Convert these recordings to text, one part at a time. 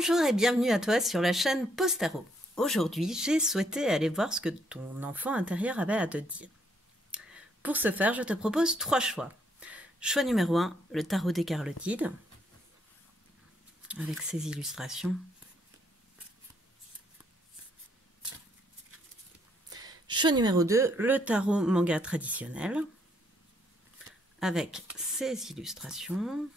Bonjour et bienvenue à toi sur la chaîne Postaro. Aujourd'hui, j'ai souhaité aller voir ce que ton enfant intérieur avait à te dire. Pour ce faire, je te propose 3 choix. Choix numéro 1, le tarot des Carlotides, avec ses illustrations. Choix numéro 2, le tarot manga traditionnel, avec ses illustrations.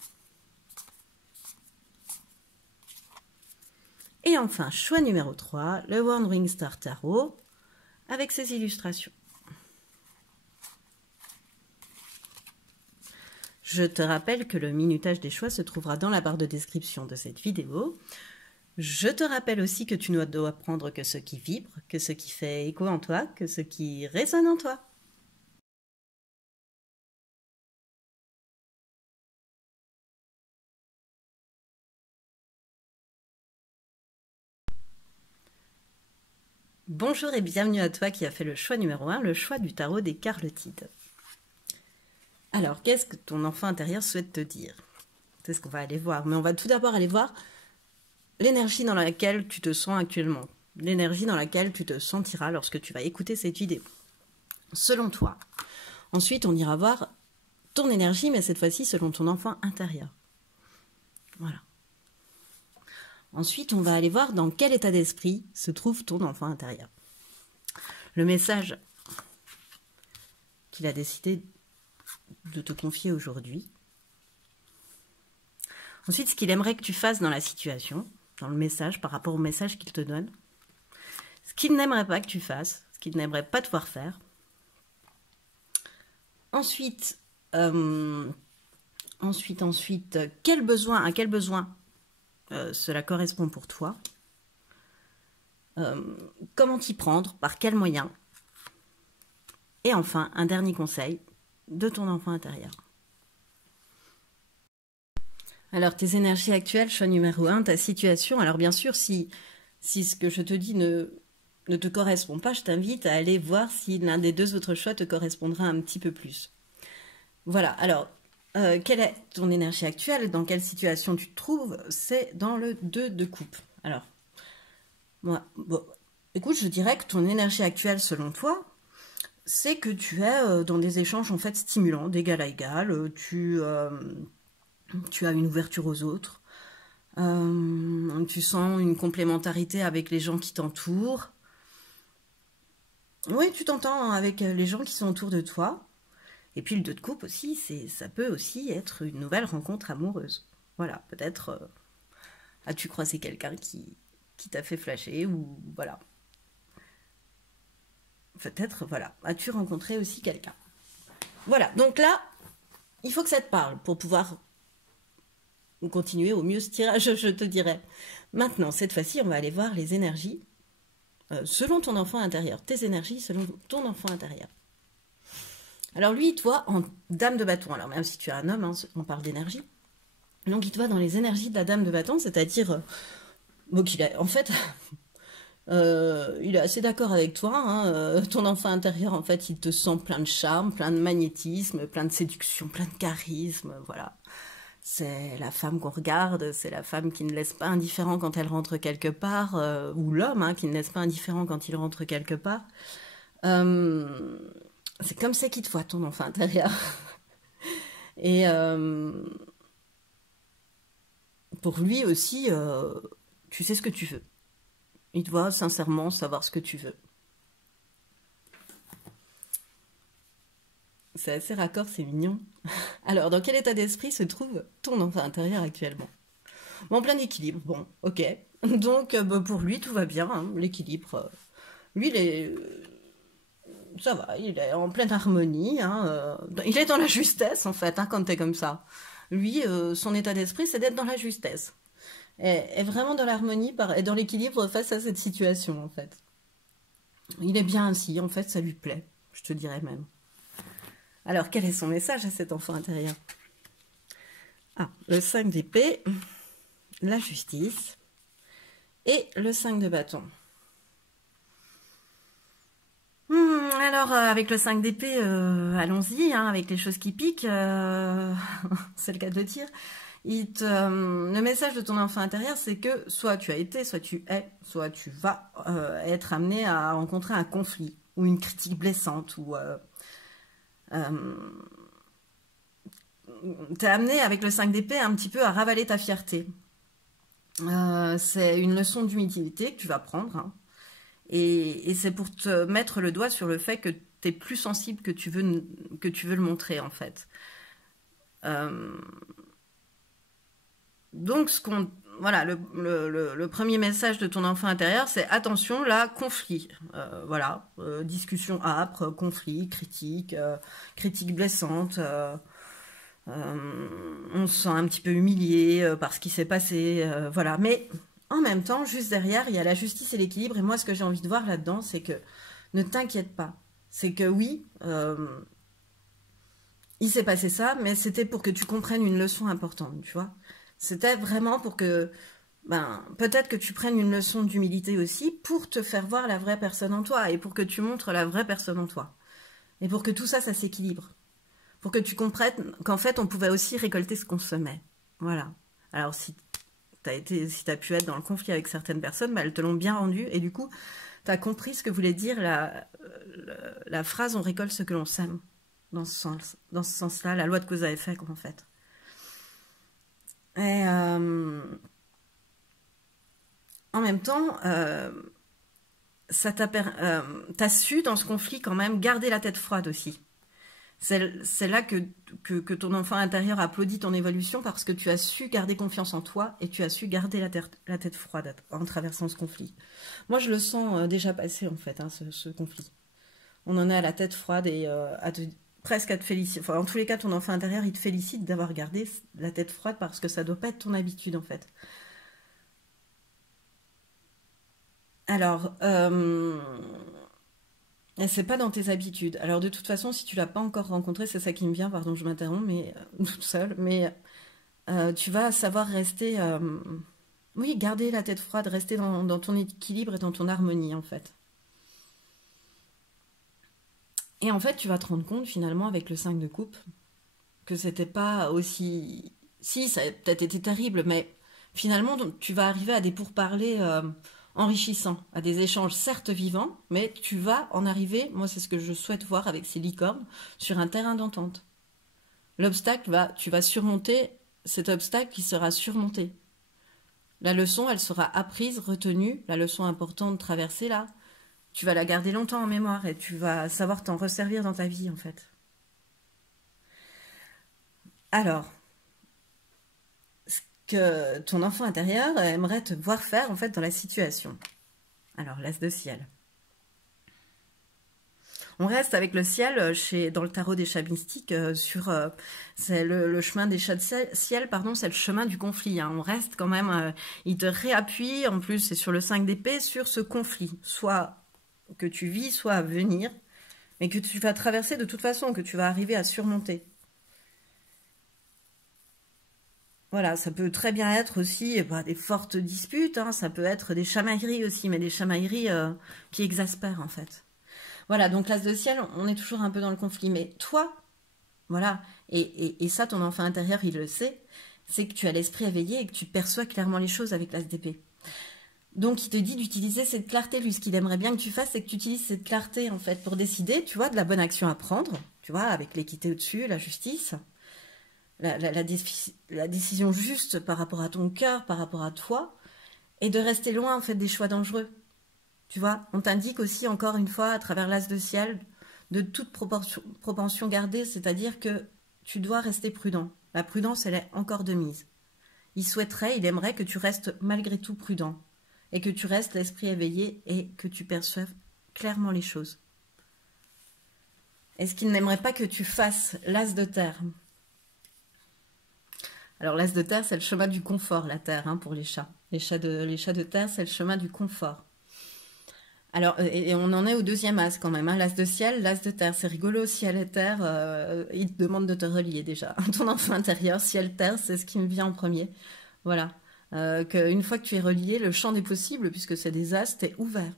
Et enfin, choix numéro 3, le One Ring Star Tarot, avec ses illustrations. Je te rappelle que le minutage des choix se trouvera dans la barre de description de cette vidéo. Je te rappelle aussi que tu ne dois prendre que ce qui vibre, que ce qui fait écho en toi, que ce qui résonne en toi. Bonjour et bienvenue à toi qui a fait le choix numéro 1, le choix du tarot des Carlotides. Alors, qu'est-ce que ton enfant intérieur souhaite te dire? C'est ce qu'on va aller voir, mais on va tout d'abord aller voir l'énergie dans laquelle tu te sens actuellement, l'énergie dans laquelle tu te sentiras lorsque tu vas écouter cette vidéo, selon toi. Ensuite, on ira voir ton énergie, mais cette fois-ci selon ton enfant intérieur. Voilà. Ensuite, on va aller voir dans quel état d'esprit se trouve ton enfant intérieur. Le message qu'il a décidé de te confier aujourd'hui. Ensuite, ce qu'il aimerait que tu fasses dans la situation, dans le message, par rapport au message qu'il te donne. Ce qu'il n'aimerait pas que tu fasses, ce qu'il n'aimerait pas te voir faire. Ensuite, à quel besoin cela correspond pour toi. Comment t'y prendre, par quels moyens. Et enfin, un dernier conseil de ton enfant intérieur. Alors, tes énergies actuelles, choix numéro 1, ta situation. Alors, bien sûr, si ce que je te dis ne te correspond pas, je t'invite à aller voir si l'un des deux autres choix te correspondra un petit peu plus. Voilà, alors, quelle est ton énergie actuelle? Dans quelle situation tu te trouves? C'est dans le 2 de coupe. Alors, moi, bon, écoute, je dirais que ton énergie actuelle, selon toi, c'est que tu es dans des échanges en fait stimulants, d'égal à égal. Tu as une ouverture aux autres. Tu sens une complémentarité avec les gens qui t'entourent. Oui, tu t'entends avec les gens qui sont autour de toi. Et puis le 2 de coupe aussi, ça peut aussi être une nouvelle rencontre amoureuse. Voilà, peut-être as-tu croisé quelqu'un qui t'a fait flasher ou voilà. Peut-être, voilà, as-tu rencontré aussi quelqu'un. Voilà, donc là, il faut que ça te parle pour pouvoir continuer au mieux ce tirage, je te dirais. Maintenant, cette fois-ci, on va aller voir les énergies selon ton enfant intérieur. Tes énergies selon ton enfant intérieur. Alors lui, toi, en dame de bâton, alors même si tu es un homme, hein, on parle d'énergie. Donc il te voit dans les énergies de la dame de bâton, c'est-à-dire qu'il a, en fait, il est assez d'accord avec toi. Hein, ton enfant intérieur, en fait, il te sent plein de charme, plein de magnétisme, plein de séduction, plein de charisme, voilà. C'est la femme qu'on regarde, c'est la femme qui ne laisse pas indifférent quand elle rentre quelque part, ou l'homme hein, qui ne laisse pas indifférent quand il rentre quelque part. C'est comme ça qu'il te voit, ton enfant intérieur. Et pour lui aussi, tu sais ce que tu veux. Il doit sincèrement savoir ce que tu veux. C'est assez raccord, c'est mignon. Alors, dans quel état d'esprit se trouve ton enfant intérieur actuellement? Bon, en plein équilibre, bon, ok. Donc, pour lui, tout va bien, hein, l'équilibre. Lui, ça va, il est en pleine harmonie. Hein, il est dans la justesse, en fait, hein, quand t'es comme ça. Lui, son état d'esprit, c'est d'être dans la justesse. Est vraiment dans l'harmonie et dans l'équilibre face à cette situation, en fait. Il est bien ainsi, en fait, ça lui plaît, je te dirais même. Alors, quel est son message à cet enfant intérieur? Ah, le 5 d'épée, la justice et le 5 de bâton. Alors, avec le 5 d'épée, allons-y, hein, avec les choses qui piquent, c'est le cas de dire. Le message de ton enfant intérieur, c'est que soit tu as été, soit tu es, soit tu vas être amené à rencontrer un conflit ou une critique blessante ou t'es amené avec le 5 d'épée un petit peu à ravaler ta fierté. C'est une leçon d'humilité que tu vas prendre, hein. Et c'est pour te mettre le doigt sur le fait que tu es plus sensible que tu veux le montrer, en fait. Donc, voilà, le premier message de ton enfant intérieur, c'est attention, là, conflit. Voilà, discussion âpre, conflit, critique, critique blessante. On se sent un petit peu humilié par ce qui s'est passé, voilà. Mais en même temps, juste derrière, il y a la justice et l'équilibre. Et moi, ce que j'ai envie de voir là-dedans, c'est que ne t'inquiète pas. C'est que oui, il s'est passé ça, mais c'était pour que tu comprennes une leçon importante, tu vois. C'était vraiment pour que, peut-être que tu prennes une leçon d'humilité aussi pour te faire voir la vraie personne en toi et pour que tu montres la vraie personne en toi. Et pour que tout ça, ça s'équilibre. Pour que tu comprennes qu'en fait, on pouvait aussi récolter ce qu'on semait. Voilà. Alors, si tu as pu être dans le conflit avec certaines personnes, elles te l'ont bien rendu. Et du coup, tu as compris ce que voulait dire la phrase « on récolte ce que l'on sème ». Dans ce sens-là, la loi de cause à effet, en fait. Et en même temps, t'as su dans ce conflit quand même garder la tête froide aussi. C'est là que ton enfant intérieur applaudit ton évolution parce que tu as su garder confiance en toi et tu as su garder la tête froide en traversant ce conflit. Moi, je le sens déjà passer, en fait, hein, ce conflit. On en est à la tête froide et presque à te féliciter. Enfin, en tous les cas, ton enfant intérieur, il te félicite d'avoir gardé la tête froide parce que ça doit pas être ton habitude, en fait. Alors, c'est pas dans tes habitudes. Alors, de toute façon, si tu l'as pas encore rencontré, c'est ça qui me vient, pardon, je m'interromps, mais toute seule, mais tu vas savoir rester, oui, garder la tête froide, rester dans ton équilibre et dans ton harmonie, en fait. Et en fait, tu vas te rendre compte, finalement, avec le 5 de coupe, que c'était pas aussi... Si, ça a peut-être été terrible, mais finalement, tu vas arriver à des pourparlers enrichissants, à des échanges certes vivants, mais tu vas en arriver, moi c'est ce que je souhaite voir avec ces licornes, sur un terrain d'entente. Tu vas surmonter cet obstacle qui sera surmonté. La leçon, elle sera apprise, retenue, la leçon importante traversée là, tu vas la garder longtemps en mémoire et tu vas savoir t'en resservir dans ta vie en fait. Alors, ce que ton enfant intérieur aimerait te voir faire en fait dans la situation. Alors, l'as de ciel. On reste avec le ciel dans le tarot des chats mystiques c'est le chemin des chats de ciel, pardon, c'est le chemin du conflit, hein. On reste quand même, il te réappuie, en plus c'est sur le 5 d'épée, sur ce conflit, soit que tu vis, soit à venir, mais que tu vas traverser de toute façon, que tu vas arriver à surmonter. Voilà, ça peut très bien être aussi des fortes disputes, hein, ça peut être des chamailleries aussi, mais des chamailleries qui exaspèrent en fait. Voilà, donc l'as de ciel, on est toujours un peu dans le conflit. Mais toi, voilà, et ça, ton enfant intérieur, il le sait, c'est que tu as l'esprit éveillé et que tu perçois clairement les choses avec l'as d'épée. Donc, il te dit d'utiliser cette clarté. Lui, ce qu'il aimerait bien que tu fasses, c'est que tu utilises cette clarté, en fait, pour décider, tu vois, de la bonne action à prendre, tu vois, avec l'équité au-dessus, la justice, la décision juste par rapport à ton cœur, par rapport à toi, et de rester loin, en fait, des choix dangereux. Tu vois, on t'indique aussi, encore une fois, à travers l'as de ciel, de toute propension gardée, c'est-à-dire que tu dois rester prudent. La prudence, elle est encore de mise. Il aimerait que tu restes malgré tout prudent, et que tu restes l'esprit éveillé, et que tu perçoives clairement les choses. Est-ce qu'il n'aimerait pas que tu fasses l'as de terre? Alors, l'as de terre, c'est le chemin du confort, la terre, hein, pour les chats. Les chats de terre, c'est le chemin du confort. Alors, et on en est au deuxième as quand même, hein, l'as de ciel, l'as de terre. C'est rigolo, ciel et terre, il te demande de te relier déjà. Ton enfant intérieur, ciel, terre, c'est ce qui me vient en premier. Voilà. Qu'une fois que tu es relié, le champ des possibles, puisque c'est des as, t'es ouvert.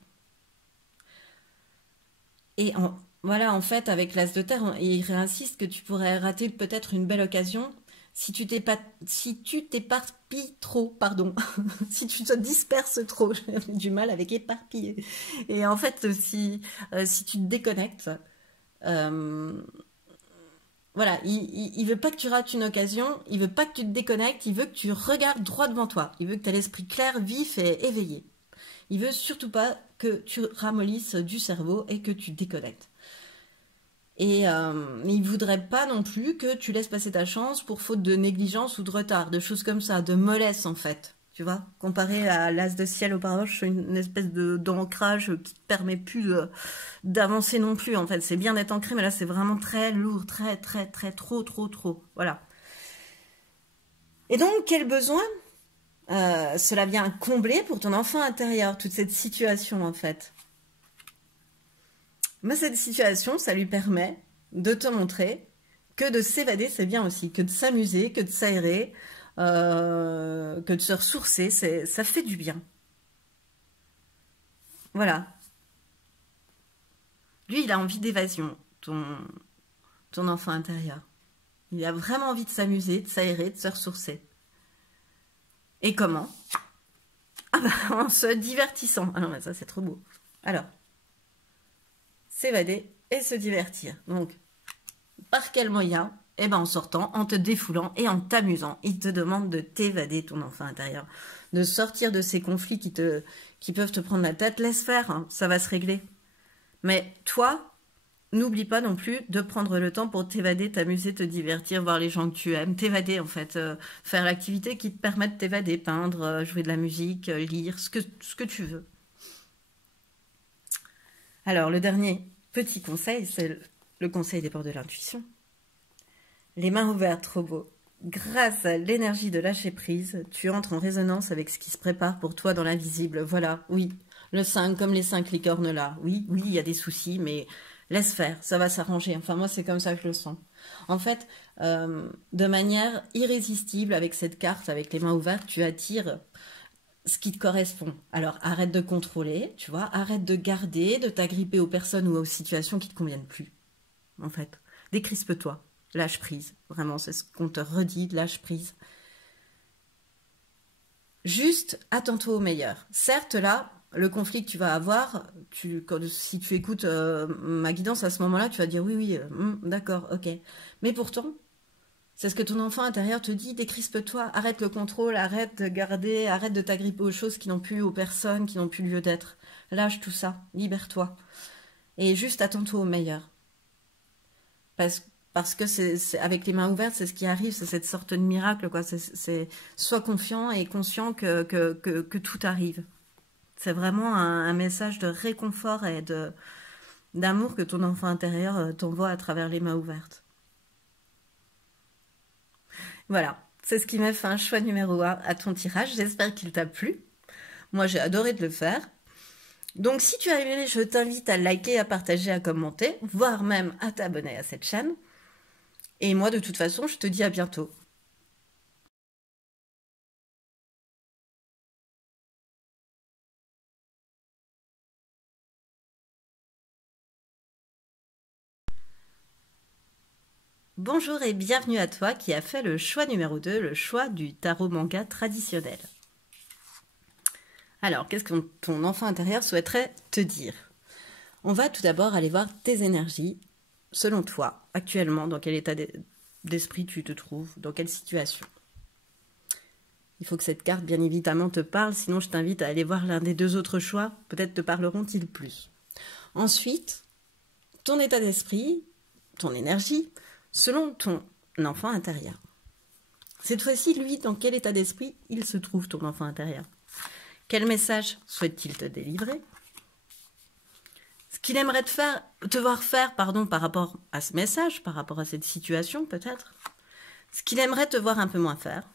Et voilà, en fait, avec l'as de terre, il réinsiste que tu pourrais rater peut-être une belle occasion si tu t'éparpilles trop, pardon, si tu te disperses trop, j'ai du mal avec éparpiller. Et en fait, si tu te déconnectes, voilà, il veut pas que tu rates une occasion, il veut pas que tu te déconnectes, il veut que tu regardes droit devant toi, il veut que tu aies l'esprit clair, vif et éveillé. Il veut surtout pas que tu ramollisses du cerveau et que tu déconnectes. Et il voudrait pas non plus que tu laisses passer ta chance pour faute de négligence ou de retard, de choses comme ça, de mollesse en fait. Tu vois, comparé à l'as de ciel auparavant, je suis une espèce d'ancrage qui te permet plus d'avancer non plus en fait. C'est bien d'être ancré, mais là c'est vraiment très lourd, très trop. Voilà. Et donc quel besoin cela vient combler pour ton enfant intérieur, toute cette situation en fait. Mais cette situation, ça lui permet de te montrer que de s'évader, c'est bien aussi, que de s'amuser, que de s'aérer, que de se ressourcer, ça fait du bien. Voilà. Lui, il a envie d'évasion, ton enfant intérieur. Il a vraiment envie de s'amuser, de s'aérer, de se ressourcer. Et comment? Ah bah, en se divertissant. Ah non, mais ça, c'est trop beau. Alors, s'évader et se divertir. Donc, par quel moyen? Eh ben, en sortant, en te défoulant et en t'amusant. Il te demande de t'évader, ton enfant intérieur. De sortir de ces conflits qui peuvent te prendre la tête. Laisse faire, hein, ça va se régler. Mais toi, n'oublie pas non plus de prendre le temps pour t'évader, t'amuser, te divertir, voir les gens que tu aimes, t'évader en fait, faire l'activité qui te permet de t'évader, peindre, jouer de la musique, lire, ce que tu veux. Alors, le dernier petit conseil, c'est le conseil des portes de l'intuition. Les mains ouvertes, trop beau. Grâce à l'énergie de lâcher prise, tu entres en résonance avec ce qui se prépare pour toi dans l'invisible. Voilà, oui, le 5, comme les 5 licornes là. Oui, il y a des soucis, mais laisse faire, ça va s'arranger. Enfin, moi, c'est comme ça que je le sens. En fait, de manière irrésistible, avec cette carte, avec les mains ouvertes, tu attires ce qui te correspond. Alors, arrête de contrôler, tu vois, arrête de garder, de t'agripper aux personnes ou aux situations qui ne te conviennent plus. En fait, décrispe-toi, lâche prise. Vraiment, c'est ce qu'on te redit, lâche prise. Juste, attends-toi au meilleur. Certes, là, le conflit que tu vas avoir, si tu écoutes ma guidance à ce moment-là, tu vas dire oui, d'accord, ok. Mais pourtant, c'est ce que ton enfant intérieur te dit, décrispe-toi, arrête le contrôle, arrête de garder, arrête de t'agripper aux choses qui n'ont plus, aux personnes qui n'ont plus lieu d'être. Lâche tout ça, libère-toi. Et juste attends-toi au meilleur. Parce que c'est avec les mains ouvertes, c'est ce qui arrive, c'est cette sorte de miracle, quoi. Sois confiant et conscient que tout arrive. C'est vraiment un message de réconfort et d'amour que ton enfant intérieur t'envoie à travers les mains ouvertes. Voilà, c'est ce qui m'a fait un choix numéro 1 à ton tirage. J'espère qu'il t'a plu. Moi, j'ai adoré de le faire. Donc, si tu as aimé, je t'invite à liker, à partager, à commenter, voire même à t'abonner à cette chaîne. Et moi, de toute façon, je te dis à bientôt. Bonjour et bienvenue à toi qui a fait le choix numéro 2, le choix du tarot manga traditionnel. Alors, qu'est-ce que ton enfant intérieur souhaiterait te dire? On va tout d'abord aller voir tes énergies. Selon toi, actuellement, dans quel état d'esprit tu te trouves, dans quelle situation? Il faut que cette carte, bien évidemment, te parle, sinon je t'invite à aller voir l'un des deux autres choix, peut-être te parleront-ils plus. Ensuite, ton état d'esprit, ton énergie, selon ton enfant intérieur. Cette fois-ci, lui, dans quel état d'esprit il se trouve, ton enfant intérieur? Quel message souhaite-t-il te délivrer? Ce qu'il aimerait te voir faire, par rapport à ce message, par rapport à cette situation, peut-être. Ce qu'il aimerait te voir un peu moins faire.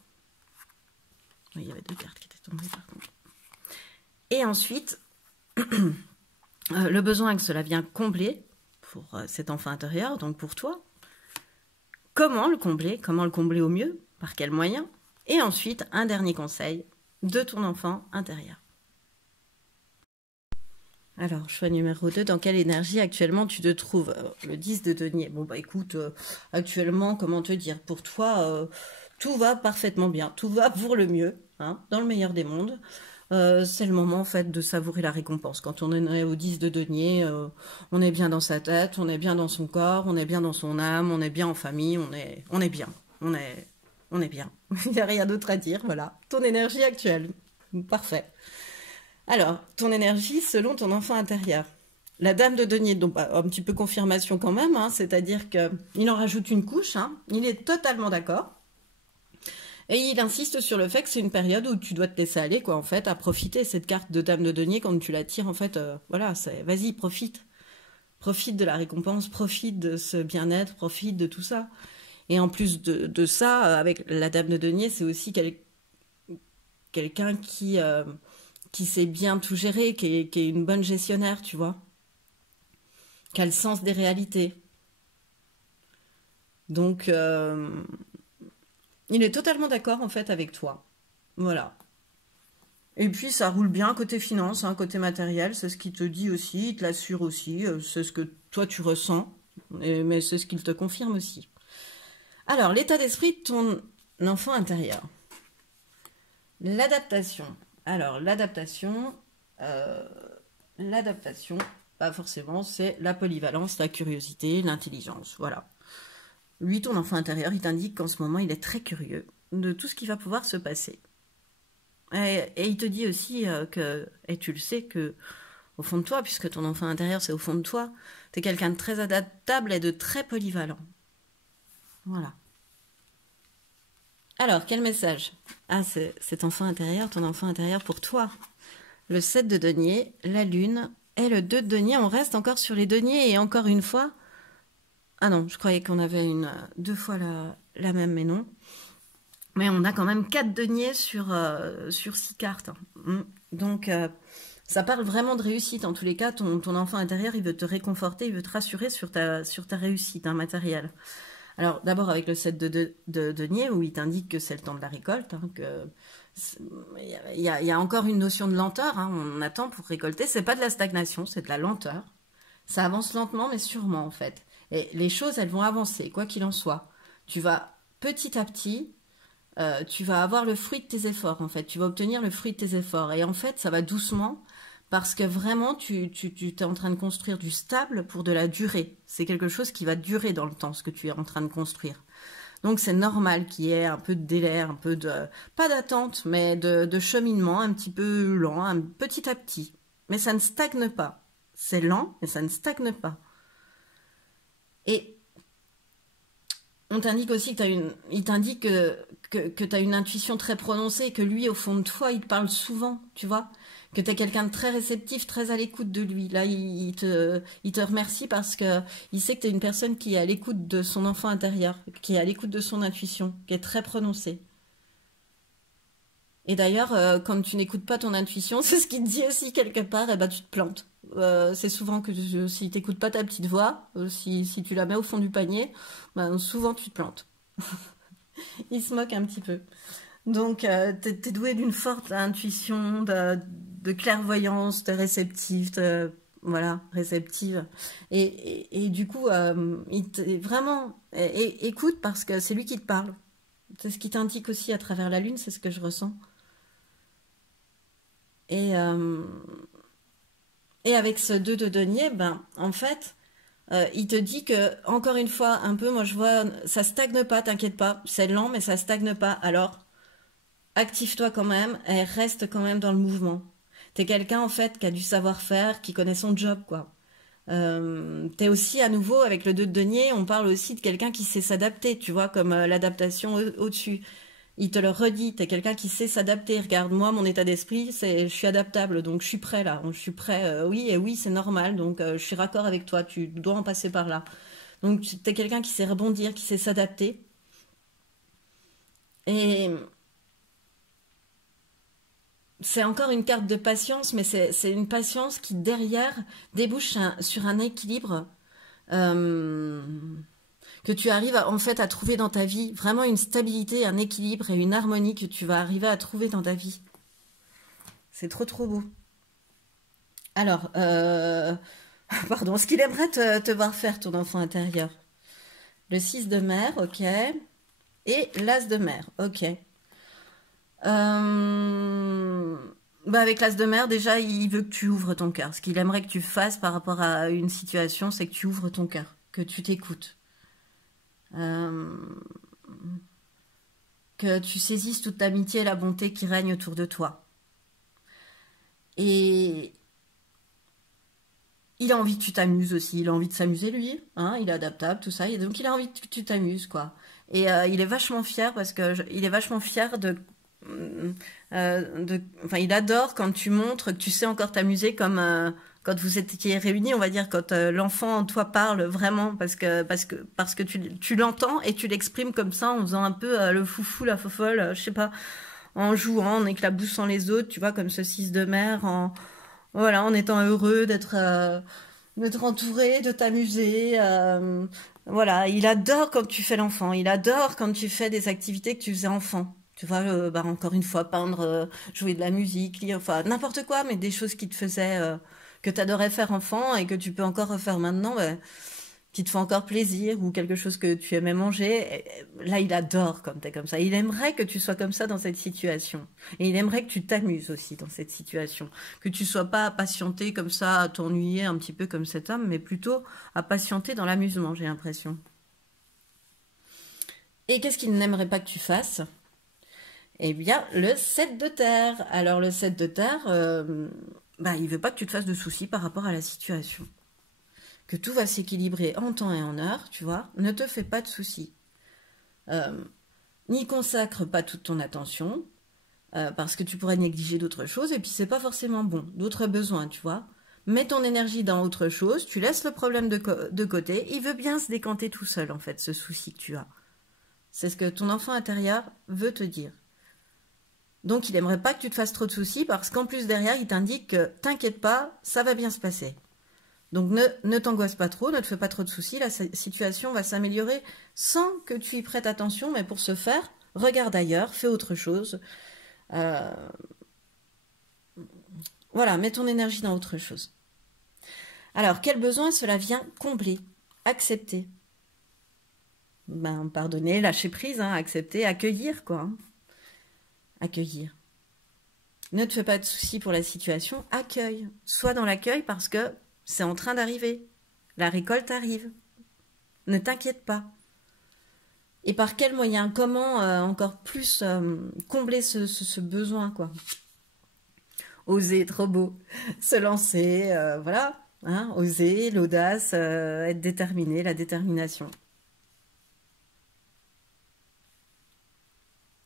Oui, il y avait deux cartes qui étaient tombées, par contre. Et ensuite, le besoin que cela vient combler pour cet enfant intérieur, donc pour toi. Comment le combler au mieux, par quels moyens? Et ensuite, un dernier conseil de ton enfant intérieur. Alors, choix numéro 2, dans quelle énergie actuellement tu te trouves? Le 10 de denier. Bon, bah écoute, actuellement, comment te dire? Pour toi, tout va parfaitement bien, tout va pour le mieux, hein, dans le meilleur des mondes. C'est le moment en fait de savourer la récompense. Quand on est au 10 de denier, on est bien dans sa tête, on est bien dans son corps, on est bien dans son âme, on est bien en famille, on est bien, on est bien. Il n'y a rien d'autre à dire, voilà. Ton énergie actuelle, parfait. Alors, ton énergie selon ton enfant intérieur. La dame de denier, donc un petit peu confirmation quand même, hein, c'est-à-dire qu'il en rajoute une couche, hein, il est totalement d'accord. Et il insiste sur le fait que c'est une période où tu dois te laisser aller, quoi, en fait, à profiter. Cette carte de dame de denier, quand tu la tires, en fait, voilà, vas-y, profite. Profite de la récompense, profite de ce bien-être, profite de tout ça. Et en plus de ça, avec la dame de denier, c'est aussi quelqu'un qui sait bien tout gérer, qui est une bonne gestionnaire, tu vois. Qui a le sens des réalités. Donc, il est totalement d'accord, en fait, avec toi. Voilà. Et puis, ça roule bien côté finance, hein, côté matériel. C'est ce qu'il te dit aussi, il te l'assure aussi. C'est ce que toi, tu ressens. Mais c'est ce qu'il te confirme aussi. Alors, l'état d'esprit de ton enfant intérieur. L'adaptation. Alors, l'adaptation, pas forcément, c'est la polyvalence, la curiosité, l'intelligence. Voilà. Lui, ton enfant intérieur, il t'indique qu'en ce moment, il est très curieux de tout ce qui va pouvoir se passer. Et il te dit aussi et tu le sais, que au fond de toi, puisque ton enfant intérieur, c'est au fond de toi, tu es quelqu'un de très adaptable et de très polyvalent. Voilà. Alors, quel message? Ah, c'est ton enfant intérieur pour toi. Le 7 de denier, la lune et le 2 de denier. On reste encore sur les deniers et encore une fois... Ah non, je croyais qu'on avait deux fois la même, mais non. Mais on a quand même 4 deniers sur 6 cartes. Donc, ça parle vraiment de réussite. En tous les cas, ton enfant intérieur, il veut te réconforter, il veut te rassurer sur ta réussite matérielle. Alors, d'abord avec le 7 de denier, où il t'indique que c'est le temps de la récolte, hein, il y a encore une notion de lenteur, hein, on attend pour récolter. C'est pas de la stagnation, c'est de la lenteur. Ça avance lentement, mais sûrement, en fait. Et les choses, elles vont avancer, quoi qu'il en soit. Tu vas, petit à petit, tu vas avoir le fruit de tes efforts, en fait. Tu vas obtenir le fruit de tes efforts. Et en fait, ça va doucement, parce que vraiment, tu es en train de construire du stable pour de la durée. C'est quelque chose qui va durer dans le temps, ce que tu es en train de construire. Donc, c'est normal qu'il y ait un peu de délai, un peu de... pas d'attente, mais de cheminement un petit peu lent, petit à petit. Mais ça ne stagne pas. C'est lent, mais ça ne stagne pas. Et on t'indique aussi que il t'indique que tu as une intuition très prononcée, que lui, au fond de toi, il te parle souvent, tu vois, que tu es quelqu'un de très réceptif, très à l'écoute de lui. Là, il te remercie parce que il sait que tu es une personne qui est à l'écoute de son enfant intérieur, qui est à l'écoute de son intuition, qui est très prononcée. Et d'ailleurs, quand tu n'écoutes pas ton intuition, c'est ce qu'il te dit aussi quelque part, et ben tu te plantes. C'est souvent que si tu n'écoutes pas ta petite voix, si tu la mets au fond du panier, ben, souvent tu te plantes. Il se moque un petit peu. Donc, t'es doué d'une forte intuition, de clairvoyance, de réceptive, voilà, réceptive. Et du coup, vraiment, écoute parce que c'est lui qui te parle. C'est ce qui t'indique aussi à travers la lune, c'est ce que je ressens. Et avec ce 2 de denier, ben, en fait, il te dit que, encore une fois, un peu, moi je vois, ça stagne pas, t'inquiète pas, c'est lent, mais ça stagne pas. Alors, active-toi quand même et reste quand même dans le mouvement. T'es quelqu'un, en fait, qui a du savoir-faire, qui connaît son job, quoi. T'es aussi, à nouveau, avec le 2 de denier, on parle aussi de quelqu'un qui sait s'adapter, tu vois, comme l'adaptation au-dessus. Il te le redit, t'es quelqu'un qui sait s'adapter. Regarde, moi, mon état d'esprit, je suis adaptable, donc je suis prêt là. Je suis prêt, oui, et oui, c'est normal, donc je suis raccord avec toi, tu dois en passer par là. Donc, t'es quelqu'un qui sait rebondir, qui sait s'adapter. Et c'est encore une carte de patience, mais c'est une patience qui, derrière, débouche sur un équilibre que tu arrives en fait à trouver dans ta vie. Vraiment une stabilité, un équilibre et une harmonie que tu vas arriver à trouver dans ta vie. C'est trop trop beau. Alors, pardon, ce qu'il aimerait te voir faire, ton enfant intérieur. Le 6 de mer, ok. et l'as de mer. Ok. Bah avec l'as de mer, déjà, il veut que tu ouvres ton cœur. Ce qu'il aimerait que tu fasses par rapport à une situation, c'est que tu ouvres ton cœur, que tu t'écoutes. Euh, que tu saisisses toute l'amitié et la bonté qui règne autour de toi. Et il a envie que tu t'amuses aussi. Il a envie de s'amuser, lui. Hein, il est adaptable, tout ça. Et donc, il a envie que tu t'amuses, quoi. Et il est vachement fier parce que il est vachement fier enfin, il adore quand tu montres que tu sais encore t'amuser comme quand vous étiez réunis, on va dire, quand l'enfant en toi parle vraiment parce que tu l'entends et tu l'exprimes comme ça en faisant un peu le foufou, la fofolle, je sais pas, en jouant, en éclaboussant les autres, tu vois, comme ce 6 de mer, voilà, en étant heureux d'être entouré, de t'amuser. Voilà, il adore quand tu fais l'enfant. Il adore quand tu fais des activités que tu faisais enfant. Tu vois, bah, encore une fois, peindre, jouer de la musique, lire, enfin, n'importe quoi, mais des choses qui te faisaient, que tu adorais faire enfant et que tu peux encore refaire maintenant, bah, qui te font encore plaisir ou quelque chose que tu aimais manger. Là, il adore comme t'es comme ça. Il aimerait que tu sois comme ça dans cette situation. Et il aimerait que tu t'amuses aussi dans cette situation. Que tu sois pas à patienter comme ça, à t'ennuyer un petit peu comme cet homme, mais plutôt à patienter dans l'amusement, j'ai l'impression. Et qu'est-ce qu'il n'aimerait pas que tu fasses? Eh bien, le 7 de terre. Alors, le 7 de terre, bah, il veut pas que tu te fasses de soucis par rapport à la situation. Que tout va s'équilibrer en temps et en heure, tu vois. Ne te fais pas de soucis. N'y consacre pas toute ton attention, parce que tu pourrais négliger d'autres choses, et puis c'est pas forcément bon, d'autres besoins, tu vois. Mets ton énergie dans autre chose, tu laisses le problème de côté, il veut bien se décanter tout seul, en fait, ce souci que tu as. C'est ce que ton enfant intérieur veut te dire. Donc il aimerait pas que tu te fasses trop de soucis, parce qu'en plus derrière, il t'indique que t'inquiète pas, ça va bien se passer. Donc ne t'angoisse pas trop, ne te fais pas trop de soucis, la situation va s'améliorer sans que tu y prêtes attention, mais pour ce faire, regarde ailleurs, fais autre chose. Euh, voilà, mets ton énergie dans autre chose. Alors, quel besoin cela vient combler? Accepter. Ben, pardonner, lâcher prise, hein, accepter, accueillir, quoi. Hein. Accueillir. Ne te fais pas de soucis pour la situation, accueille. Sois dans l'accueil parce que c'est en train d'arriver. La récolte arrive. Ne t'inquiète pas. Et par quel moyen? Comment encore plus combler ce besoin, quoi? Oser, trop beau. Se lancer, voilà. Hein, oser, l'audace, être déterminé, la détermination.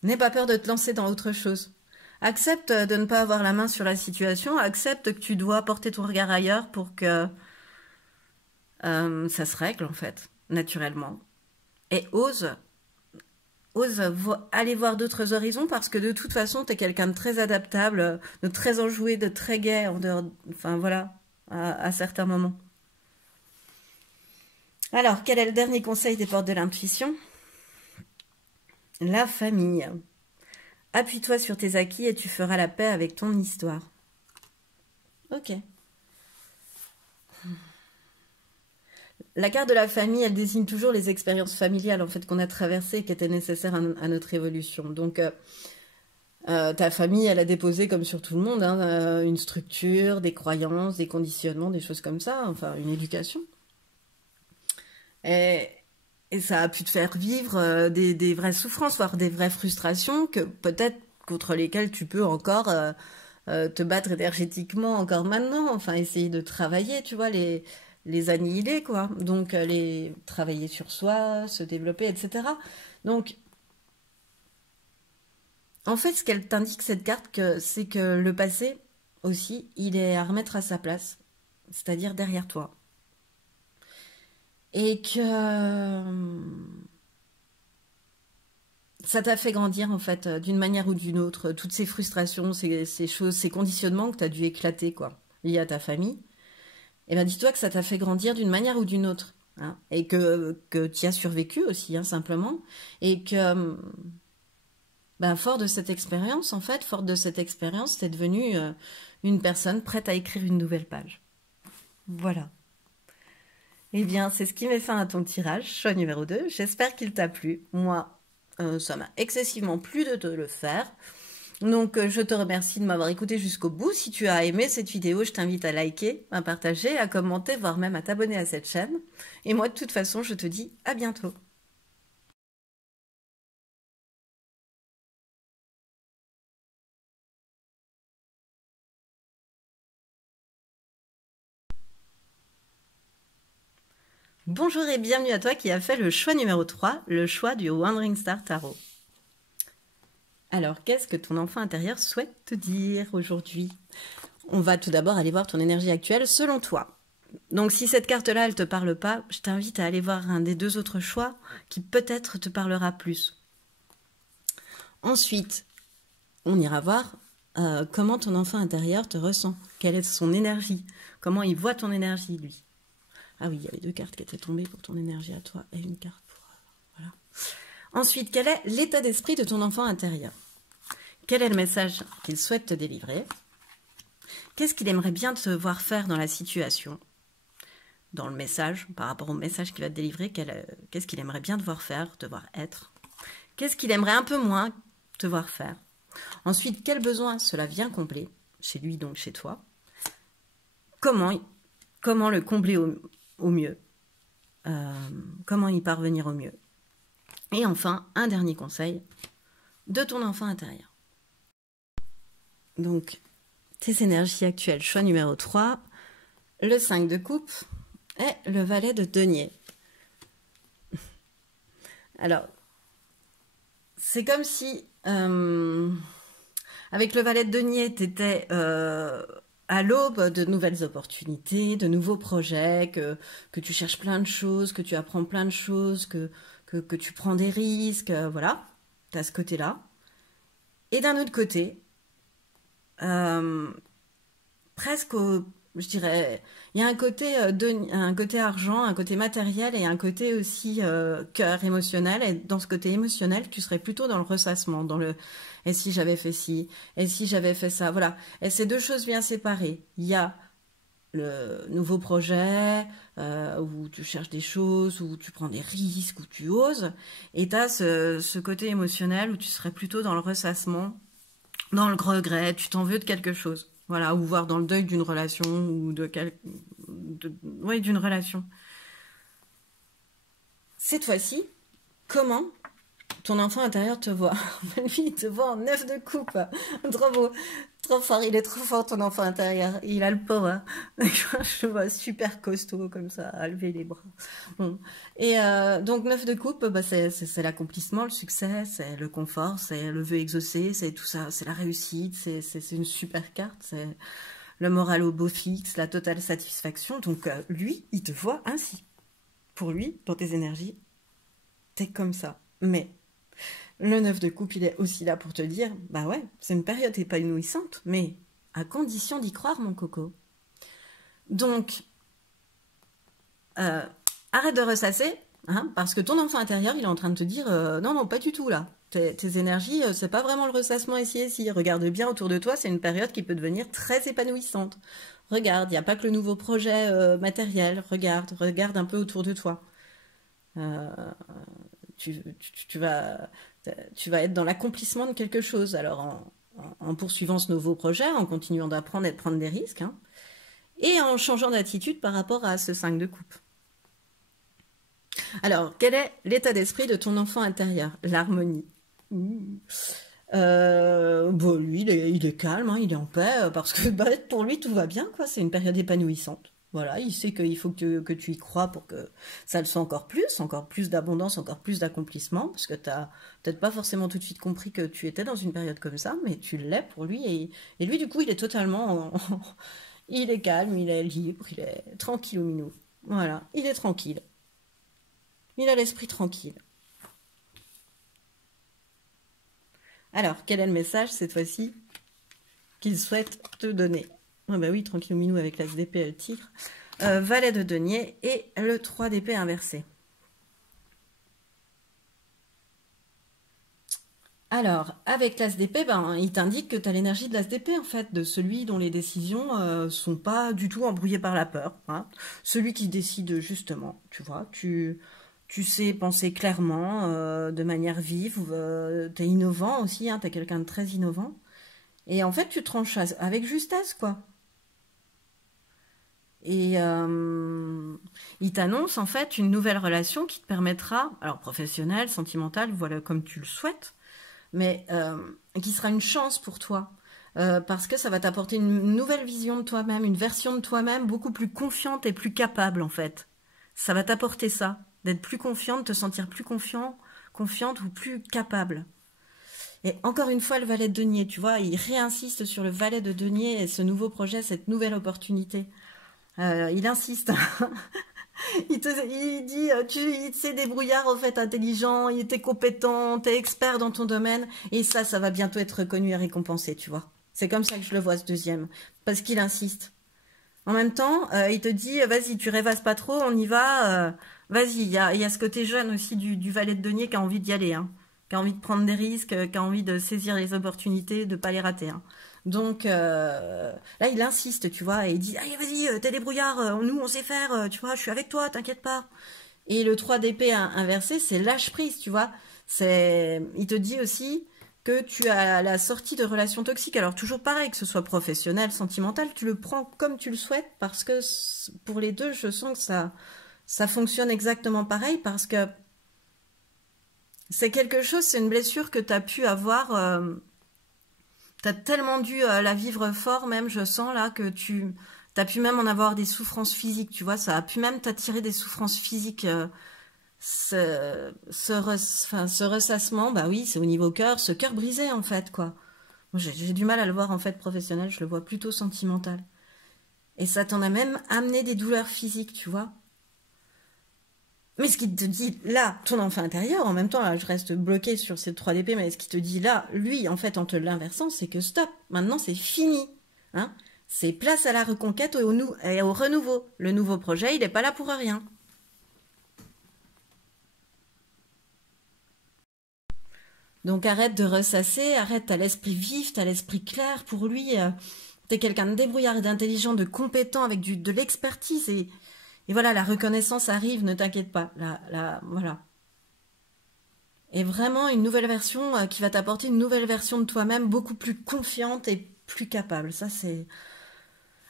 N'aie pas peur de te lancer dans autre chose. Accepte de ne pas avoir la main sur la situation. Accepte que tu dois porter ton regard ailleurs pour que ça se règle, en fait, naturellement. Et ose aller voir d'autres horizons parce que de toute façon, tu es quelqu'un de très adaptable, de très enjoué, de très gai, en dehors, enfin voilà, à certains moments. Alors, quel est le dernier conseil des portes de l'intuition? La famille. Appuie-toi sur tes acquis et tu feras la paix avec ton histoire. Ok. La carte de la famille, elle désigne toujours les expériences familiales en fait qu'on a traversées et qui étaient nécessaires à notre évolution. Donc, ta famille, elle a déposé, comme sur tout le monde, hein, une structure, des croyances, des conditionnements, des choses comme ça, enfin une éducation. Et, et ça a pu te faire vivre des vraies souffrances, voire des vraies frustrations que peut-être contre lesquelles tu peux encore te battre énergétiquement encore maintenant, enfin essayer de travailler, tu vois, les annihiler, quoi. Donc les travailler sur soi, se développer, etc. Donc en fait, ce qu'elle t'indique, cette carte, c'est que le passé, aussi, il est à remettre à sa place, c'est-à-dire derrière toi. Et que ça t'a fait grandir, en fait, d'une manière ou d'une autre. Toutes ces frustrations, ces choses, ces conditionnements que tu as dû éclater, quoi, liés à ta famille. Eh bien, dis-toi que ça t'a fait grandir d'une manière ou d'une autre. Hein, et que tu as survécu aussi, hein, simplement. Et que... ben, fort de cette expérience, en fait, fort de cette expérience, t'es devenue une personne prête à écrire une nouvelle page. Voilà. Eh bien, c'est ce qui met fin à ton tirage, choix numéro 2. J'espère qu'il t'a plu. Moi, Ça m'a excessivement plu de te le faire. Donc, je te remercie de m'avoir écouté jusqu'au bout. Si tu as aimé cette vidéo, je t'invite à liker, à partager, à commenter, voire même à t'abonner à cette chaîne. Et moi, de toute façon, je te dis à bientôt. Bonjour et bienvenue à toi qui as fait le choix numéro 3, le choix du Wandering Star Tarot. Alors, qu'est-ce que ton enfant intérieur souhaite te dire aujourd'hui? On va tout d'abord aller voir ton énergie actuelle selon toi. Donc, si cette carte-là, elle ne te parle pas, je t'invite à aller voir un des deux autres choix qui peut-être te parlera plus. Ensuite, on ira voir comment ton enfant intérieur te ressent. Quelle est son énergie? Comment il voit ton énergie, lui? Ah oui, il y avait 2 cartes qui étaient tombées pour ton énergie à toi et une carte pour... voilà. Ensuite, quel est l'état d'esprit de ton enfant intérieur? Quel est le message qu'il souhaite te délivrer? Qu'est-ce qu'il aimerait bien te voir faire dans la situation? Dans le message, par rapport au message qu'il va te délivrer, qu'est-ce qu'il aimerait bien te voir faire, te voir être? Qu'est-ce qu'il aimerait un peu moins te voir faire? Ensuite, quel besoin cela vient combler? Chez lui, donc chez toi. Comment le combler au mieux? Comment y parvenir au mieux? Et enfin, un dernier conseil de ton enfant intérieur. Donc, tes énergies actuelles, choix numéro 3, le 5 de coupe et le valet de denier. Alors, c'est comme si, avec le valet de denier, tu étais à l'aube de nouvelles opportunités, de nouveaux projets, que tu cherches plein de choses, que tu apprends plein de choses, que tu prends des risques, voilà, tu as ce côté-là. Et d'un autre côté, presque, je dirais, il y a un côté argent, un côté matériel et un côté aussi cœur émotionnel. Et dans ce côté émotionnel, tu serais plutôt dans le ressassement, dans le « et si j'avais fait ci, et si j'avais fait ça », voilà. Et ces deux choses bien séparées. Il y a le nouveau projet, où tu cherches des choses, où tu prends des risques, où tu oses. Et tu as ce côté émotionnel où tu serais plutôt dans le ressassement, dans le regret, tu t'en veux de quelque chose. Voilà, ou voir dans le deuil d'une relation, ou oui, d'une relation. Cette fois-ci, comment ton enfant intérieur te voit? Lui, il te voit en 9 de coupe. Trop beau, trop fort, il est trop fort ton enfant intérieur. Il a le power. Je le vois super costaud comme ça, à lever les bras. Bon. Et donc 9 de coupe, bah, c'est l'accomplissement, le succès, c'est le confort, c'est le vœu exaucé, c'est tout ça, c'est la réussite, c'est une super carte, c'est le moral au beau fixe, la totale satisfaction. Donc lui, il te voit ainsi. Pour lui, dans tes énergies, t'es comme ça. Mais le 9 de coupe, il est aussi là pour te dire, bah ouais, c'est une période épanouissante, mais à condition d'y croire, mon coco. Donc, arrête de ressasser, hein, parce que ton enfant intérieur, il est en train de te dire, non, non, pas du tout là. Tes énergies, c'est pas vraiment le ressassement ici. Regarde bien autour de toi, c'est une période qui peut devenir très épanouissante. Regarde, il n'y a pas que le nouveau projet matériel. Regarde un peu autour de toi. Tu vas être dans l'accomplissement de quelque chose. Alors, en poursuivant ce nouveau projet, en continuant d'apprendre et de prendre des risques, hein, et en changeant d'attitude par rapport à ce 5 de coupe. Alors, quel est l'état d'esprit de ton enfant intérieur? L'harmonie. Bon, lui, il est calme, hein, il est en paix, parce que bah, pour lui, tout va bien, quoi. C'est une période épanouissante. Voilà, il sait qu'il faut que tu y crois pour que ça le soit encore plus d'abondance, encore plus d'accomplissement, parce que tu n'as peut-être pas forcément tout de suite compris que tu étais dans une période comme ça, mais tu l'es pour lui, et lui, du coup, il est totalement... il est calme, il est libre, il est tranquille au minou. Voilà, il est tranquille. Il a l'esprit tranquille. Alors, quel est le message, cette fois-ci, qu'il souhaite te donner? Ah bah oui, tranquille au minou avec l'as d'épée et le tigre. Valet de denier et le 3 d'épée inversé. Alors, avec l'as d'épée, ben, il t'indique que tu as l'énergie de l'as d'épée, en fait, de celui dont les décisions sont pas du tout embrouillées par la peur. Hein. Celui qui décide, justement, tu vois, tu tu sais penser clairement, de manière vive, t'es innovant aussi, hein, t'es quelqu'un de très innovant. Et en fait, tu tranches avec justesse, quoi. Et il t'annonce en fait une nouvelle relation qui te permettra, alors professionnelle, sentimentale, voilà comme tu le souhaites, mais qui sera une chance pour toi. Parce que ça va t'apporter une nouvelle vision de toi-même, une version de toi-même beaucoup plus confiante et plus capable en fait. Ça va t'apporter ça, d'être plus confiante, te sentir plus confiante ou plus capable. Et encore une fois, le valet de denier, tu vois, il réinsiste sur le valet de denier et ce nouveau projet, cette nouvelle opportunité. Il insiste. Il dit, il s'est débrouillard, au fait, intelligent, il était compétent, t'es expert dans ton domaine, et ça va bientôt être reconnu et récompensé, tu vois. C'est comme ça que je le vois, ce deuxième. Parce qu'il insiste. En même temps, il te dit, vas-y, tu rêvasses pas trop, on y va, vas-y, il y a ce côté jeune aussi du valet de denier qui a envie d'y aller, hein, qui a envie de prendre des risques, qui a envie de saisir les opportunités, de pas les rater, hein. Donc là, il insiste, tu vois, et il dit, allez, vas-y, t'es débrouillard, nous, on sait faire, tu vois, je suis avec toi, t'inquiète pas. Et le 3 d'épée inversé, c'est lâche prise, tu vois. Il te dit aussi que tu as la sortie de relations toxiques. Alors toujours pareil, que ce soit professionnel, sentimental, tu le prends comme tu le souhaites parce que pour les deux, je sens que ça fonctionne exactement pareil parce que c'est quelque chose, c'est une blessure que tu as pu avoir. Tu as tellement dû la vivre fort même, je sens là, que tu as pu même en avoir des souffrances physiques, tu vois. Ça a pu même t'attirer des souffrances physiques. Ce ressassement, bah oui, c'est au niveau cœur, ce cœur brisé en fait, quoi. J'ai du mal à le voir en fait professionnel, je le vois plutôt sentimental. Et ça t'en a même amené des douleurs physiques, tu vois. Mais ce qui te dit là, ton enfant intérieur, en même temps, là, je reste bloquée sur ces 3 DP, mais ce qui te dit là, lui, en fait, en te l'inversant, c'est que stop, maintenant c'est fini. Hein, c'est place à la reconquête et au renouveau. Le nouveau projet, il n'est pas là pour rien. Donc arrête de ressasser, arrête, t'as l'esprit vif, t'as l'esprit clair pour lui. T'es quelqu'un de débrouillard et d'intelligent, de compétent, avec de l'expertise. Et voilà, la reconnaissance arrive, ne t'inquiète pas. Voilà. Et vraiment une nouvelle version qui va t'apporter une nouvelle version de toi-même, beaucoup plus confiante et plus capable. Ça, c'est...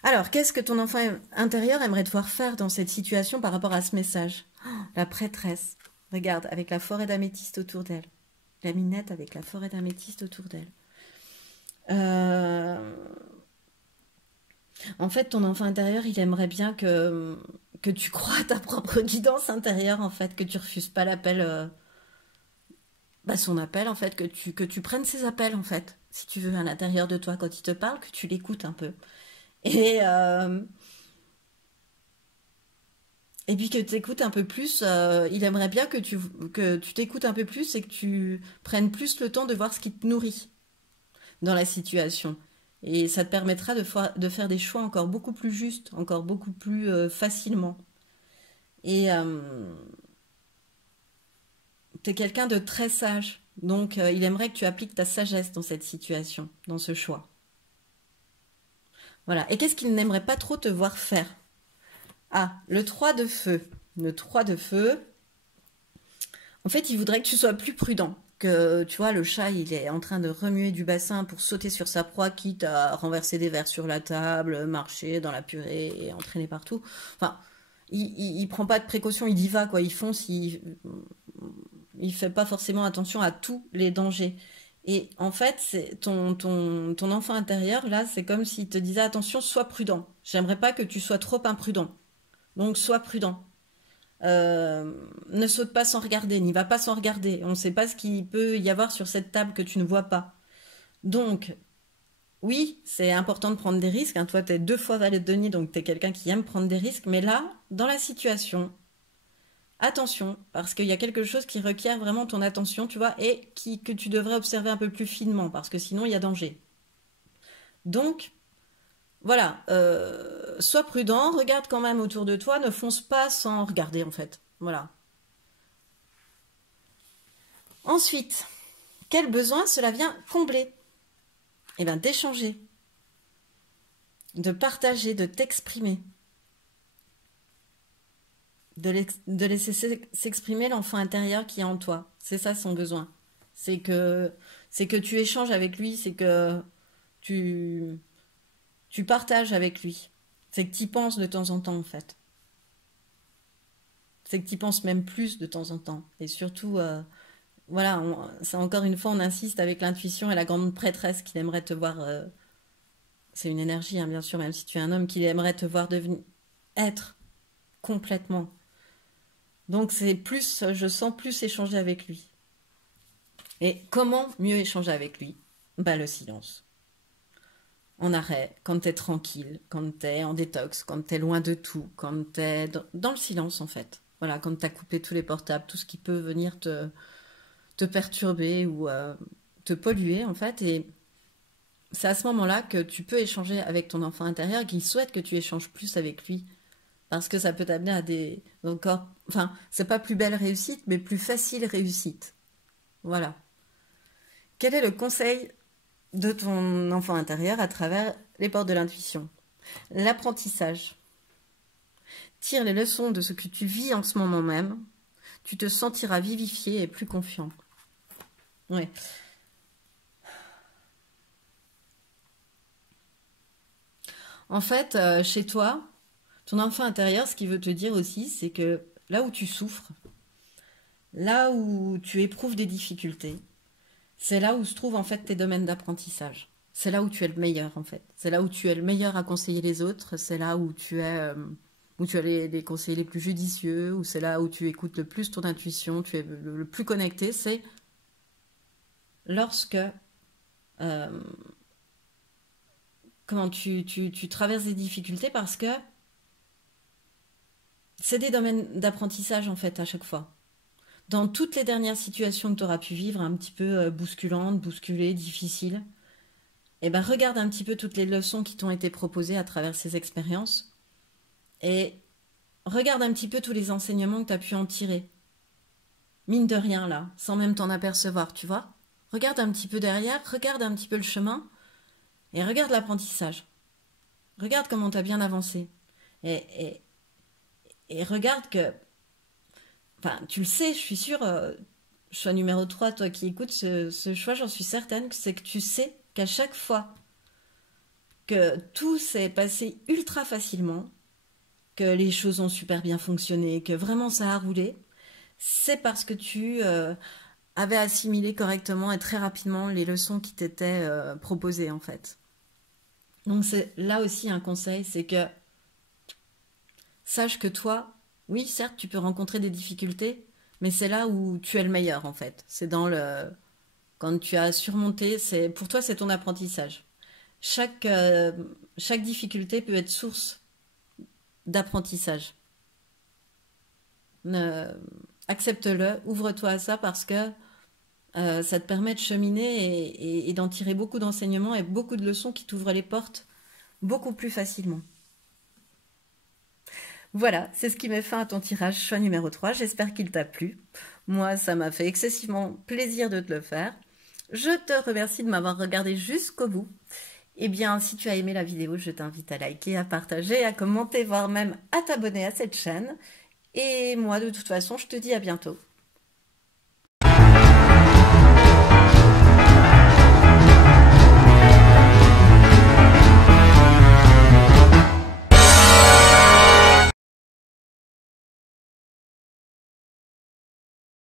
Alors, qu'est-ce que ton enfant intérieur aimerait te voir faire dans cette situation par rapport à ce message? Oh, la prêtresse. Regarde, avec la forêt d'améthyste autour d'elle. La minette avec la forêt d'améthyste autour d'elle. En fait, ton enfant intérieur, il aimerait bien que tu crois à ta propre guidance intérieure, en fait, que tu refuses pas l'appel, son appel, en fait, que tu prennes ses appels, en fait, si tu veux, à l'intérieur de toi, quand il te parle, que tu l'écoutes un peu. Et, euh, et puis que tu écoutes un peu plus, il aimerait bien que tu t'écoutes un peu plus et que tu prennes plus le temps de voir ce qui te nourrit dans la situation. Et ça te permettra de faire des choix encore beaucoup plus justes, encore beaucoup plus facilement. Et tu es quelqu'un de très sage. Donc il aimerait que tu appliques ta sagesse dans cette situation, dans ce choix. Voilà. Et qu'est-ce qu'il n'aimerait pas trop te voir faire? Ah, le 3 de feu. Le 3 de feu. En fait, il voudrait que tu sois plus prudent. Que, tu vois, le chat, il est en train de remuer du bassin pour sauter sur sa proie, quitte à renverser des verres sur la table, marcher dans la purée et entraîner partout. Enfin, il prend pas de précautions, il y va, quoi. Il fonce, il fait pas forcément attention à tous les dangers. Et en fait, c'est ton enfant intérieur, là, c'est comme s'il te disait, attention, sois prudent. J'aimerais pas que tu sois trop imprudent. Donc, sois prudent. Ne saute pas sans regarder, n'y va pas sans regarder. On ne sait pas ce qu'il peut y avoir sur cette table que tu ne vois pas. Donc, oui, c'est important de prendre des risques. Hein. Toi, tu es 2 fois valet de denier, donc tu es quelqu'un qui aime prendre des risques. Mais là, dans la situation, attention, parce qu'il y a quelque chose qui requiert vraiment ton attention, tu vois, et que tu devrais observer un peu plus finement, parce que sinon, il y a danger. Donc, voilà, sois prudent, regarde quand même autour de toi, ne fonce pas sans regarder en fait. Voilà. Ensuite, quel besoin cela vient combler? Eh bien, d'échanger, de partager, de t'exprimer. de laisser s'exprimer l'enfant intérieur qui est en toi. C'est ça son besoin. C'est que, c'est que tu échanges avec lui, c'est que tu, tu partages avec lui. C'est que tu y penses de temps en temps, en fait. C'est que tu y penses même plus de temps en temps. Et surtout, voilà, c'est encore une fois, on insiste avec l'intuition et la grande prêtresse qui aimerait te voir. C'est une énergie, hein, bien sûr, même si tu es un homme, qui aimerait te voir devenir être complètement. Donc c'est plus, je sens plus échanger avec lui. Et comment mieux échanger avec lui? Bah le silence. En arrêt, quand t'es tranquille, quand t'es en détox, quand t'es loin de tout, quand t'es dans le silence en fait. Voilà, quand t'as coupé tous les portables, tout ce qui peut venir te perturber ou te polluer en fait. Et c'est à ce moment-là que tu peux échanger avec ton enfant intérieur et qu'il souhaite que tu échanges plus avec lui. Parce que ça peut t'amener à des encore, enfin, c'est pas plus belle réussite, mais plus facile réussite. Voilà. Quel est le conseil de ton enfant intérieur à travers les portes de l'intuition? L'apprentissage. Tire les leçons de ce que tu vis en ce moment même. Tu te sentiras vivifié et plus confiant. Ouais. En fait, chez toi, ton enfant intérieur, ce qu'il veut te dire aussi, c'est que là où tu souffres, là où tu éprouves des difficultés, c'est là où se trouvent en fait tes domaines d'apprentissage. C'est là où tu es le meilleur en fait. C'est là où tu es le meilleur à conseiller les autres. C'est là où tu as les conseils les plus judicieux. Ou c'est là où tu écoutes le plus ton intuition. Tu es le plus connecté. C'est lorsque euh, comment tu traverses des difficultés parce que c'est des domaines d'apprentissage en fait à chaque fois. Dans toutes les dernières situations que tu auras pu vivre, un petit peu bousculantes, bousculées, difficiles, eh ben regarde un petit peu toutes les leçons qui t'ont été proposées à travers ces expériences et regarde un petit peu tous les enseignements que tu as pu en tirer. Mine de rien là, sans même t'en apercevoir, tu vois. Regarde un petit peu derrière, regarde un petit peu le chemin et regarde l'apprentissage. Regarde comment tu as bien avancé. Et, et, et regarde que, enfin, tu le sais, je suis sûre, choix numéro 3, toi qui écoutes ce choix, j'en suis certaine, c'est que tu sais qu'à chaque fois que tout s'est passé ultra facilement, que les choses ont super bien fonctionné, que vraiment ça a roulé, c'est parce que tu avais assimilé correctement et très rapidement les leçons qui t'étaient proposées en fait. Donc c'est là aussi un conseil, c'est que sache que toi, oui certes tu peux rencontrer des difficultés, mais c'est là où tu es le meilleur en fait. C'est dans le quand tu as surmonté, c'est pour toi c'est ton apprentissage. Chaque, euh, chaque difficulté peut être source d'apprentissage. Ne- Accepte-le, ouvre-toi à ça parce que ça te permet de cheminer et d'en tirer beaucoup d'enseignements et beaucoup de leçons qui t'ouvrent les portes beaucoup plus facilement. Voilà, c'est ce qui met fin à ton tirage choix numéro 3. J'espère qu'il t'a plu. Moi, ça m'a fait excessivement plaisir de te le faire. Je te remercie de m'avoir regardé jusqu'au bout. Eh bien, si tu as aimé la vidéo, je t'invite à liker, à partager, à commenter, voire même à t'abonner à cette chaîne. Et moi, de toute façon, je te dis à bientôt.